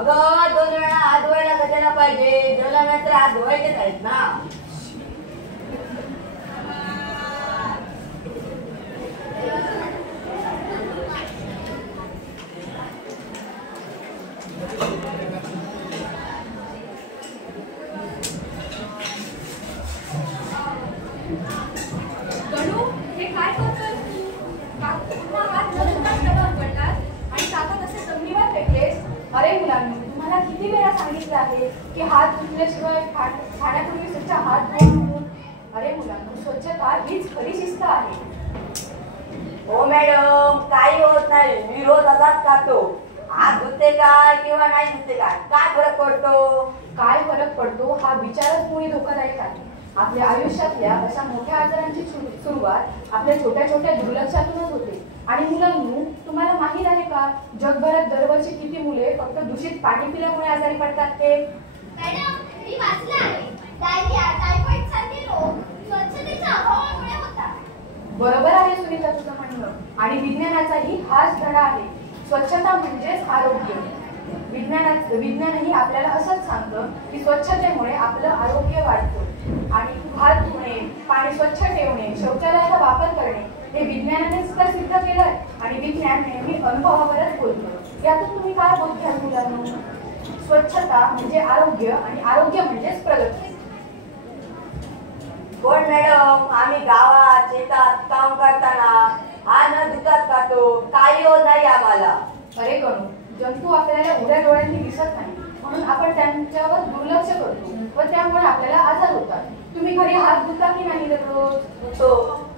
अगं 2 वेळा हात धुवायला कशाला पाहिजे? जेवल्यानंतर हात धुवायचेच आहेत ना. अरे मुलांनी तुम्हाला किती वेळा सांगितलं आहे की हात धुतल्याशिवाय खाण्यापूर्वी स्वच्छ हात धुवून. अरे मुलांनी स्वच्छता हीच खरी शिस्त आहे. हो मॅडम, काही होत नाही. मी रोज असाच खातो. हात धुते काय किंवा नाही धुते काय फरक पडतो? काय फरक पडतो हा विचारच मुळे धोकादायक आहे. आपल्या आयुष्यातल्या अशा मोठ्या आजारांची सुरुवात आपल्या छोट्या छोट्या दुर्लक्षातूनच होते. आणि मुलांनी तुम्हाला माहित आहे का जगभरात दरवर्षी किती मुले फक्त दूषित पाणी पिल्यामुळे आजारी पडतात ते? मॅडम, मी वाचलं आहे. डायरिया, टायफॉइड सारखे रोग स्वच्छतेच्या अभावामुळे होतात. बरोबर आहे सुनीता तुझं म्हणणं. आणि विज्ञानाचाही हाच धडा आहे. स्वच्छता म्हणजेच आरोग्य. विज्ञानही आपल्याला असंच सांगतं की स्वच्छतेमुळे आपलं आरोग्य वाढतं. आणि हात धुणे, पाणी स्वच्छ ठेवणे, शौचालयाचा वापर करणे हे विज्ञानानेच तर सिद्ध केलंय. आणि विज्ञान नेहमी अनुभवावरच बोलतं. यातून तुम्ही काय बोध घ्याल मुलांनो? स्वच्छता म्हणजे आरोग्य आणि आरोग्य म्हणजेच प्रगती. कोण मॅडम, आम्ही गावात शेतात काम करताना हा न धुतात खातो. काही होत नाही आम्हाला. अरे गणू, जंतू आपल्याला उघड्या डोळ्यांनी दिसत नाही म्हणून आपण त्यांच्यावर दुर्लक्ष करतो व त्यामुळे आपल्याला आजार होतात. तुम्ही घरी हात धुता की नाही दररोज?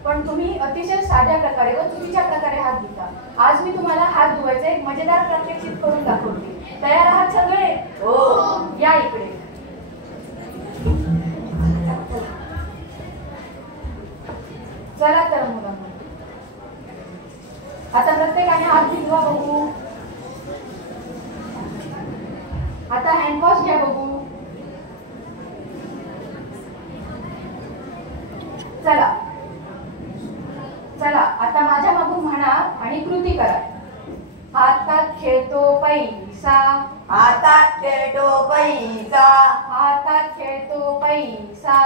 पण तुम्ही अतिशय साध्या प्रकारे व चुकीच्या प्रकारे हात धुता. आज मी तुम्हाला हात धुवायचे एक मजेदार प्रात्यक्षिक करून दाखवते. तयार आहात सगळे? हो. या इकडे. चला तर मुलांना, आता प्रत्येकाने हात धुवा बघू. आता हँडवॉश घ्या बघू. चला चला आता माझ्या मागून म्हणा आणि कृती करा. हातात खेळतो पैसा, हातात खेळतो पैसा, हातात खेळतो पैसा,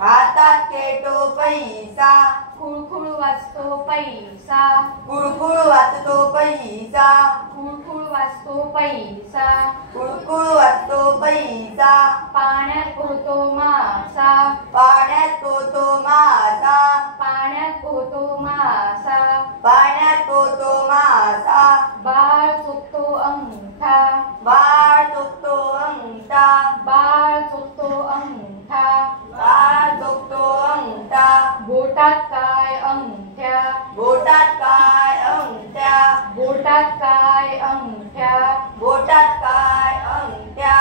हातात खेळतो पैसा, खुळखुळ वाजतो पैसा, कुळकुळ वाचतो पैसा, खुळखुळ वाजतो पैसा, कुळकुळ वाचतो पैसा, पाण्यात पोहतो मासा, पाण्यात पोहतो मासा, पाण्यात पोहतो मासा, पाण्यात पोहतो मासा, बाळ चुकतो अंगठा, बाळ चुकतो अंगठा, बाळ चुकतो अंगठा, बाळ चुकतो अंगठा, बोटात काय अंगठ्या, बोटात काय अंगठ्या, बोटात काय अंगठ्या, बोटात काय अंगठ्या,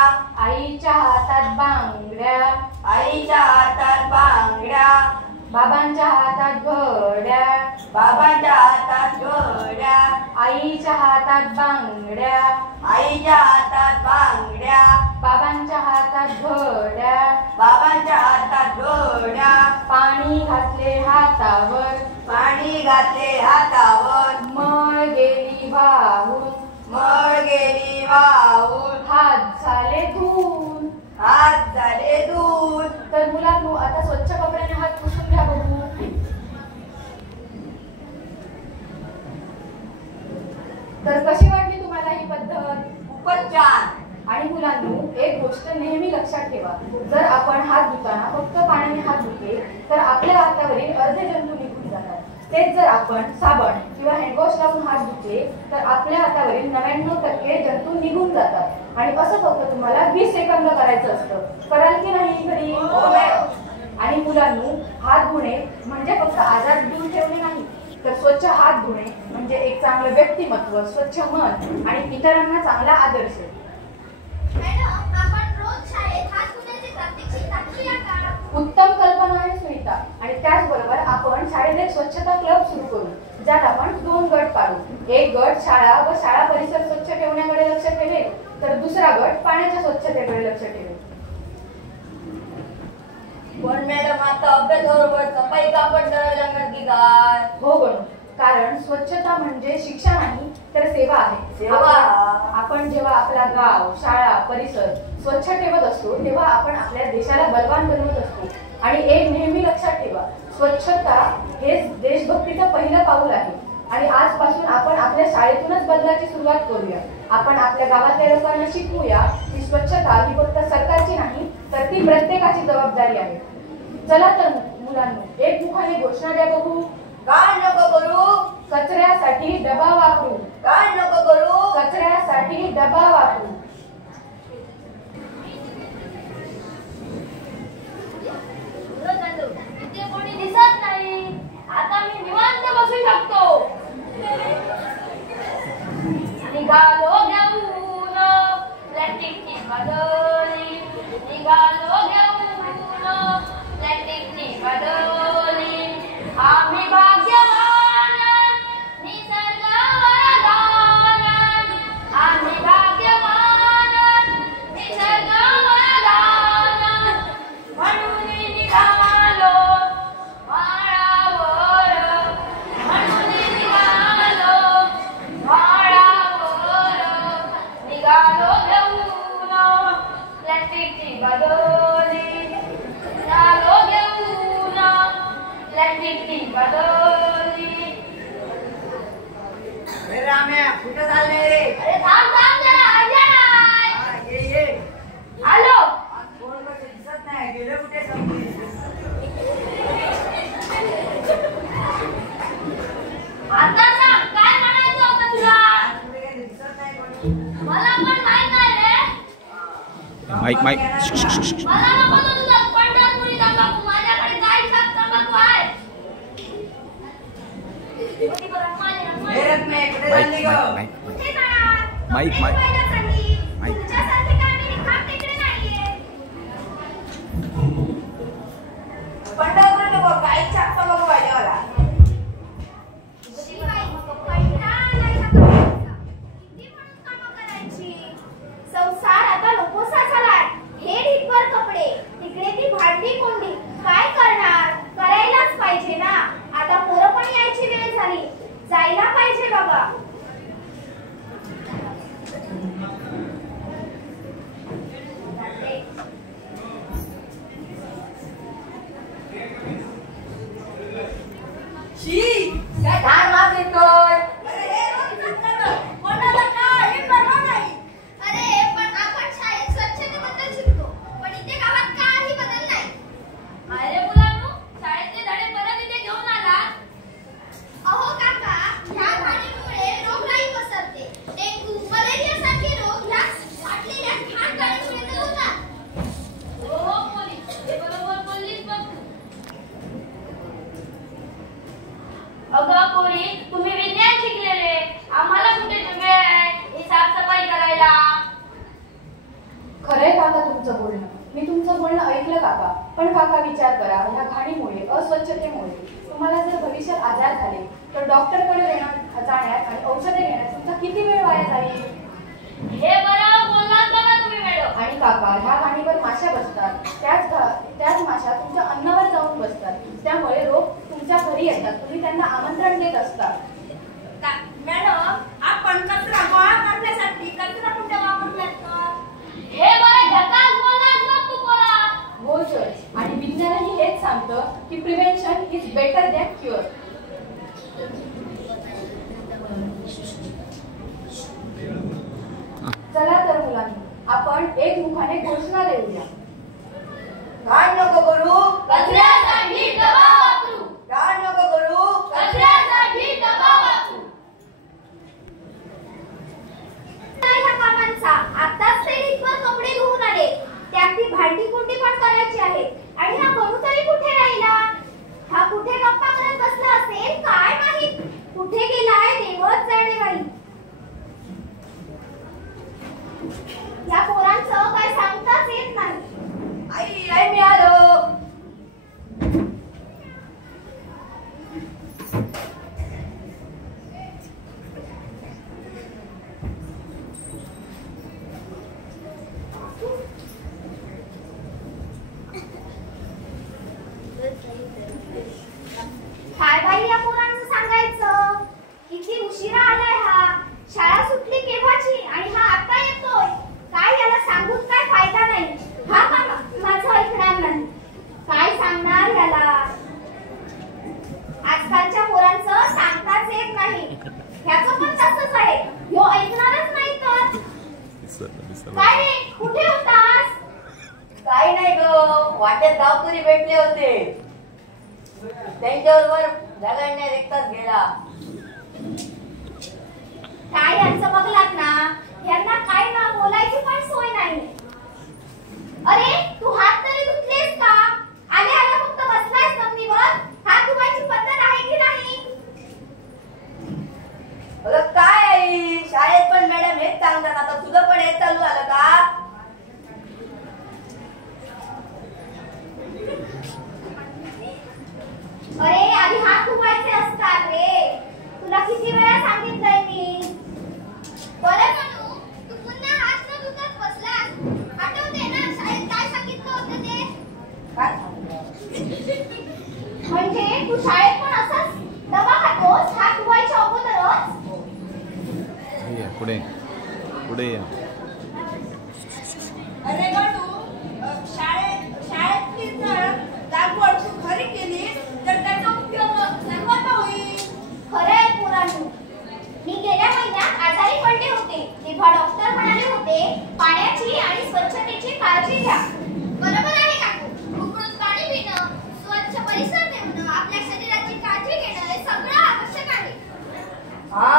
आईच्या हातात बांगड्या, आईच्या हातात बांगड्या, बाबांच्या हातात घड्या, बाबांच्या हातात घड्या, आईच्या हातात बांगड्या, आईच्या हातात बांगड्या, बाबांच्या हातात घड्या, बाबांच्या हातात घड्या, पाणी घातले हातावर, पाणी घातले हातावर, मळ गेली वाहून, मळ गेली वाहून, हात झाले धुवून. हात झाले दूध. तर मुलांनो, आता स्वच्छ कपड्याने हात पुसून घ्या बघू. तर कशी वाटली तुम्हाला ही पद्धत? खूपच छान. आणि मुलांनो, एक गोष्ट नेहमी लक्षात ठेवा, जर आपण हात धुताना फक्त पाण्याने हात धुतले तर आपल्या हातावरील अर्धे जंतू निघून जातात. तेच जर आपण साबण किंवा हँडवॉश लावून हात धुतले तर आपल्या हातावरील 99% जंतू निघून जातात. आणि असं फक्त तुम्हाला 20 सेकंद करायचं असतं. कराल की नाही घरी? आणि मुलांनो, हात धुणे म्हणजे फक्त आजार दूर ठेवणे नाही, तर स्वच्छ हात धुणे म्हणजे एक चांगलं व्यक्तिमत्व, स्वच्छ मन आणि इतरांना चांगला आदर्श. मॅडम, आपण रोज शाळेत हात धुण्याचे प्रात्यक्षिक दाखवूया का? उत्तम कल्पना आहे सुनीता. आणि त्याचबरोबर आपण शाळेत एक स्वच्छता क्लब सुरू करू, ज्यात आपण 2 गट पाडू. एक गट शाळा व शाळा परिसर स्वच्छ ठेवण्याकडे लक्ष ठेवेल, तर दुसरा गट पाण्याच्या स्वच्छतेकडे लक्ष ठेवेल. पण मॅडम, आता अभ्यासाबरोबर सफाई का पण करावी लागणार की काय? हो गणू, कारण स्वच्छता म्हणजे म्हणजे शिक्षा नाही तर सेवा आहे. सेवा. आपण जेव्हा आपला गाव, शाळा, परिसर स्वच्छ ठेवत असतो तेव्हा आपण आपल्या देशाला बलवान बनवत असतो. आणि एक नेहमी लक्षात ठेवा, स्वच्छता हेच देशभक्तीचं पहिलं पाऊल आहे. आणि आजपासून आपण आपल्या शाळेतूनच बदलाची सुरुवात करूया. आपण आपल्या गावातल्या लोकांना शिकवूया की स्वच्छता ही फक्त सरकारची नाही तर ती प्रत्येकाची जबाबदारी आहे. चला तर मुलांनो, एकमुखाने घोषणा द्या बघू. काय नको करू? कचऱ्यासाठी डबा वापरू. काय नको करू? कचऱ्यासाठी डबा वापरू. इथे कोणी दिसत नाही. आता मी निवांत बसू शकतो. निघालो घेऊन प्लॅस्टिकची बादली. निघालो घेऊन प्लॅस्टिकची बादली. आम्ही भाग्यवान निसर्ग वरदान. आम्ही भाग्यवान निसर्ग वरदान. म्हणून निघालो माळावर. म्हणून निघालो माळावर. निघालो घेऊन प्लॅस्टिकची बादली. निघालो घेऊन प्लॅस्टिकची बादली. अरे राम्या, कुठं चाललंय रे? अरे थांब थांब जरा आज्या नाही. ये. आलो. आज कोण कसं दिसत नाही. गेलं कुठे समजून? आता सांग काय म्हणायचं होतं तुला? कुठे गेले दिसत नाही कोणी. मला पण माहित नाही रे. माईक मला नको तो तुझा पंढरपुरी तंबाखू. माझ्याकडे काही छाप तंबाखू आहे. हे रत्ने, कुठे चालली गं? कुठे जाणार? माईक, कपडे माईक. धुवायलासाठी. माईक. तुझ्यासारखे काय मी रिकाम टेकडे नाहीये. पंढरपूर नको, काही छापता नको पाहिजे मला. किती म्हणून कामं करायची. संसार आता नकोसा झालाय. हे ढीगभर कपडे, तिकडे ती भांडी कोंडी. काय करणार? करायलाच पाहिजे ना. आता पोरं पण यायची वेळ झाली. जायला पाहिजे बाबा. शी, काय धार मार देतोय? कोणाला काही परवा नाही. अरे पण आपण शाळेत स्वच्छतेबद्दल शिकतो, पण इथे गावात काही बदल नाही. अरे मुलांनो, शाळेतले धडे परत इथे घेऊन आलात. अहो काका, ह्या घाणीमुळे रोगराई पसरते. डेंग्यू, मलेरिया सारखे रोग ह्या फाटलेल्या घाण गाडीमुळे तर होतात. हो मुली, हे बरोबर बोललीस बघ. अगं पोरी, तुम्ही विज्ञान शिकलेले, आम्हाला कुठे वेळ आहे ही साफसफाई करायला. खरंय काका तुमचं बोलणं. मी तुमचं बोलणं ऐकलं काका. पण काका विचार करा, ह्या घाणीमुळे, अस्वच्छतेमुळे तुम्हाला जर भविष्यात आजार झाले तर डॉक्टरकडे जाण्यात आणि औषधे घेण्यात तुमचा किती वेळ वाया जाईल. हे बरं बोललात बघा तुम्ही मॅडम. आणि काका, ह्या घाणीवर माशा बसतात. त्याच माशा तुमच्या अन्नावर जाऊन बसतात. त्यामुळे रोग तुमच्या घरी येतात. तुम्ही त्यांना आमंत्रण देत असतात. मॅडम, आपण कचरा गोळा करण्यासाठी कचरा कुठे वापरलात का? हे बरं झकास बोललात बघ तू पोरा. हो सर. आणि विज्ञानही हेच सांगतं की prevention is better than cure. चला तर मुलांनी, आपण एकमुखाने घोषणा देऊया. काय नको करू? कचऱ्यासाठी डबा वापरू. काय नको करू? कचऱ्यासाठी डबा वापरू. ह्या कामांचा आताच ते ढीगभर कपडे धुवून आले. त्यात ती भांडी कुंडी पण करायची आहे. आणि हा गणू तरी कुठे राहिला? हा कुठे गप्पा करत बसला असेल काय माहित. कुठे गेलाय देवच जाणे बाई. या पोरांचं काय सांगताच येत नाही. कुठे होतास? काही नाही ग, वाटेत गावकरी भेटले होते. त्यांच्याबरोबर झगडण्यात एक तास गेला. काय यांचं बघलात ना, यांना काय ना बोलायची पण सोय नाही. अरे तू हात तरी धुतलेस का? आले आले फक्त बसलायस जमिनीवर. हात धुवायची पद्धत आहे की नाही? अगं काय आई, शाळेत पण मॅडम हेच सांगतात. आता तुझं पण हेच चालू झालं का? अरे आधी हात धुवायचे असतात रे. तुला किती वेळा सांगितलंय मी. बरं म्हणू, तू पुन्हा हात न धुताच बसलास. आठवते ना शाळेत काय सांगितलं होतं ते? काय सांगू? म्हणजे तू शाळेत पण असंच दमा खातोस हात धुवायच्या अगोदरच? या पुढे पुढे या. अरे गणू, शाळेतली जर लागवड तू खरी केली तर त्याचा उपयोग सर्वांना होईल. खरंय पुराणू. मी गेल्या महिन्यात आजारी पडले होते तेव्हा डॉक्टर म्हणाले होते पाण्याची आणि स्वच्छतेची काळजी घ्या. बरोबर आहे काकू. उकळून पाणी पिणं, स्वच्छ परिसर ठेवणं, आपल्या शरीराची काळजी घेणं हे सगळं आवश्यक आहे. हा,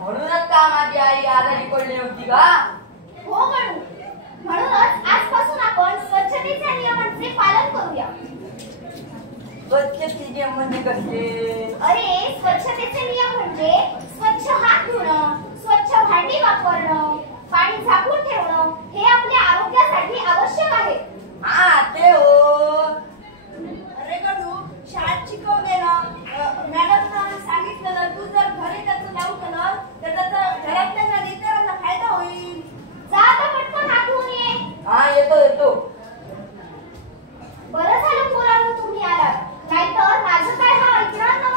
म्हणूनच का माझी आई आजारी पडली होती का? हो गणू. म्हणूनच आजपासून आपण स्वच्छतेच्या नियमांचे पालन करूया. स्वच्छतेचे नियम म्हणजे कसले? अरे स्वच्छतेचे नियम म्हणजे स्वच्छ हात धुणं, स्वच्छ भांडी वापरणं, पाणी झाकून ठेवणं हे आपल्या आरोग्यासाठी आवश्यक आहे. हा ते हो. अरे गणू, शाळेत शिकवते ना मॅडम सांगितलं, तू जर घरी त्याचं लावू केलं तर त्याचा घरातल्या इतरांना फायदा होईल. जा आता पटकन हात धुवून ये. हा येतो. बरं झालं पोरांनो तुम्ही आलात. नाहीतर माझं काय हा ऐकणार नव्हतं.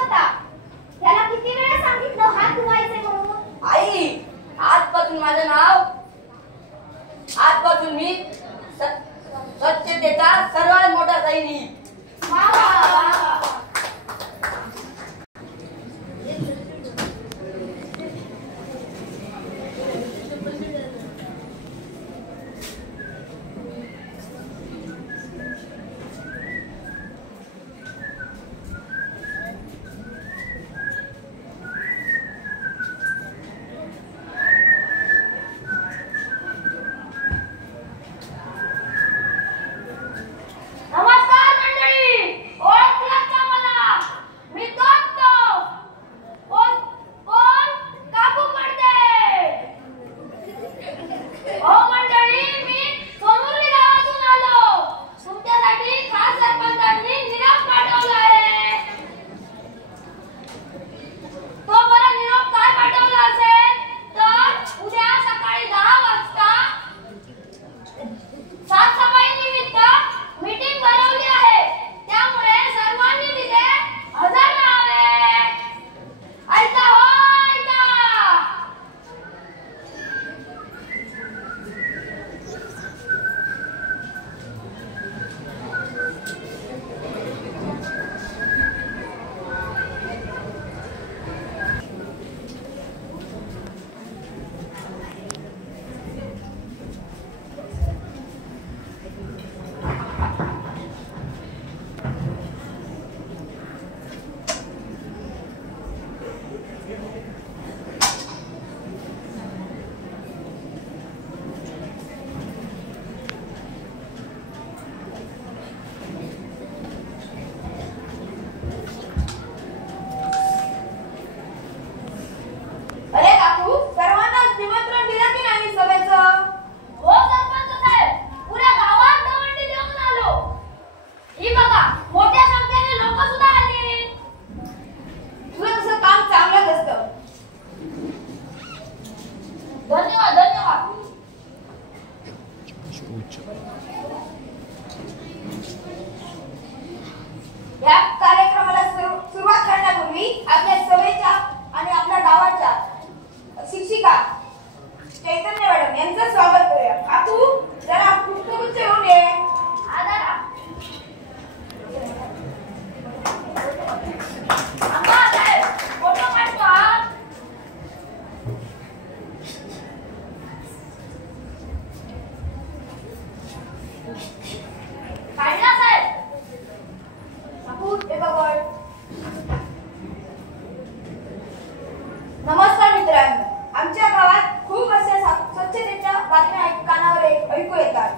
बातम्या कानावर ऐकू येतात.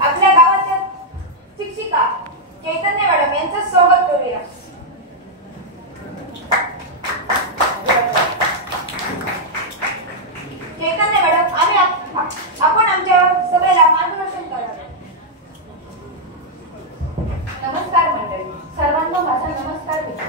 आपल्या गावाच्या शिक्षिका चैतन्य मॅडम यांचं स्वागत करूया. चैतन्य मॅडम, आपण आमच्या सभेला मार्गदर्शन करावे. नमस्कार मंडळी, सर्वांना माझा नमस्कार मित्र.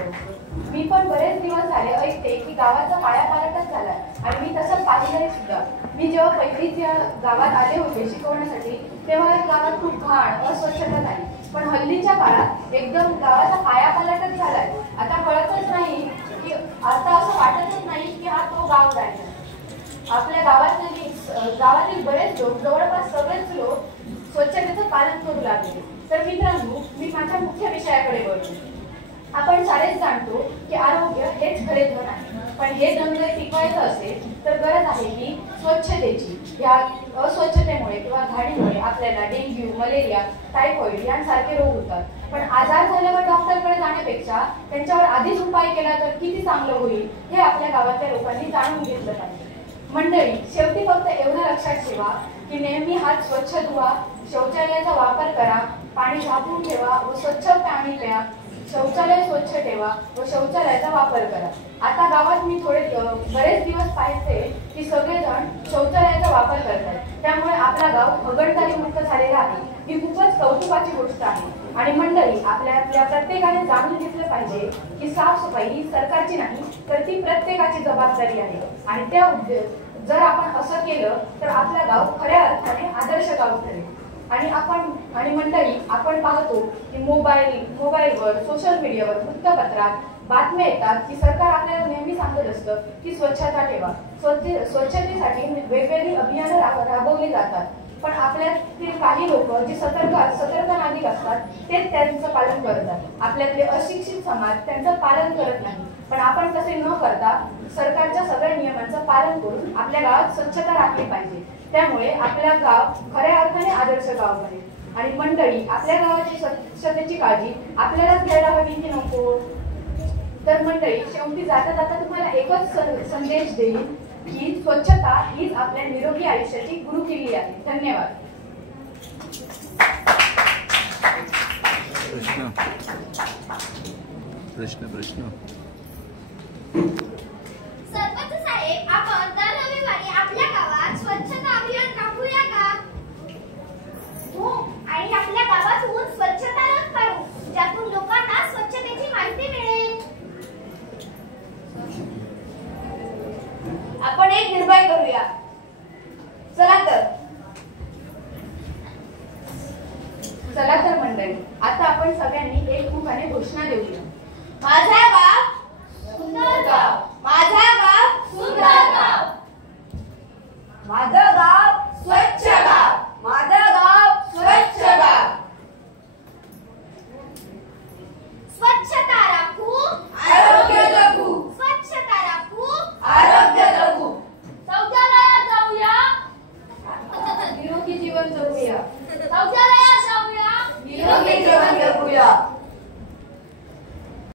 मी पण बरेच दिवस झाले ऐकते की गावाचा कायापालटच झाला आणि मी तसं पाहिलंय सुद्धा. मी जेव्हा पहिलीच्या गावात आले होते शिकवण्यासाठी तेव्हा या गावात खूप घाण अस्वच्छता झाली. पण हल्लीच्या काळात एकदम गावाचा कायापालटच झालाय. आता कळतच नाही की आता असं वाटतच नाही की हा तो गाव राहिला. आपल्या गावातील बरेच लोक, जवळपास सगळेच लोक स्वच्छतेचं पालन करू लागले. तर मित्रांनो, मी माझ्या मुख्य विषयाकडे वळतो. आपण सारेच जाणतो की आरोग्य हेच खरे धन आहे. पण हे धन जर टिकवायचं असेल तर गरज आहे की स्वच्छतेची. या अस्वच्छतेमुळे किंवा घाणीमुळे आपल्याला डेंग्यू, मलेरिया, टायफॉइड यांसारखे रोग होतात. पण आजार झाल्यावर डॉक्टरकडे जाण्यापेक्षा त्यांच्यावर आधीच उपाय केला तर किती चांगलं होईल हे आपल्या गावातल्या लोकांनी जाणून घेतलं पाहिजे. मंडळी, शेवटी फक्त एवढं लक्षात ठेवा की नेहमी हात स्वच्छ धुवा, शौचालयाचा वापर करा, पाणी झाकून ठेवा व स्वच्छ पाणी प्या, शौचालय स्वच्छ ठेवा व शौचालयाचा वापर करा. आता गावात मी बरेच दिवस पाहिजे की सगळेजण शौचालयाचा वापर करतात. त्यामुळे आपला गाव हगणदारी मुक्त झालेला आहे. ही खूपच कौतुकाची गोष्ट आहे. आणि मंडळी, आपल्या प्रत्येकाने जाणून घेतलं पाहिजे की साफसफाई ही सरकारची नाही तर ती प्रत्येकाची जबाबदारी आहे. आणि जर आपण असं केलं तर आपलं गाव खऱ्या अर्थाने आदर्श गाव ठरेल. आणि मंडळी, आपण पाहतो की मोबाईलवर, सोशल मीडियावर, वृत्तपत्रात बातम्या येतात की सरकार आपल्याला नेहमी सांगत असतं की स्वच्छता ठेवा. स्वच्छतेसाठी वेगवेगळी अभियानं राबवली जातात. पण आपल्यातील काही लोक जे सतर्क नागरिक असतात तेच त्यांचं पालन करतात. आपल्यातले अशिक्षित समाज त्यांचं पालन करत नाही. पण आपण तसे न करता सरकारच्या सगळ्या नियमांचं पालन करून आपल्या गावात स्वच्छता राखली पाहिजे. त्यामुळे आपल्या गाव खऱ्या अर्थाने आदर्श गाव बनेल. आणि मंडळी, आपल्या गावाची स्वच्छतेची काळजी आपल्यालाच घ्यायला हवी की नको? तर मंडळी, शेवटी जाता जाता तुम्हाला एकच संदेश देईल की स्वच्छता हीच आपल्या निरोगी आयुष्याची गुरुकिल्ली आहे. धन्यवाद. प्रश्न सरपंच साहेब, आपण दर रविवारी आपल्या गावात स्वच्छता अभियान राबवूया का? हो, आणि आपल्या गावातून स्वच्छता रथ काढू, ज्यातून लोकांना स्वच्छतेची माहिती मिळेल. आपण एक निर्भय करूया. चला तर मंडळी, आता आपण सगळ्यांनी एकमुखाने घोषणा देऊया. माझा गाव सुंदर गाव. माझा गाव सुंदर गाव. माझा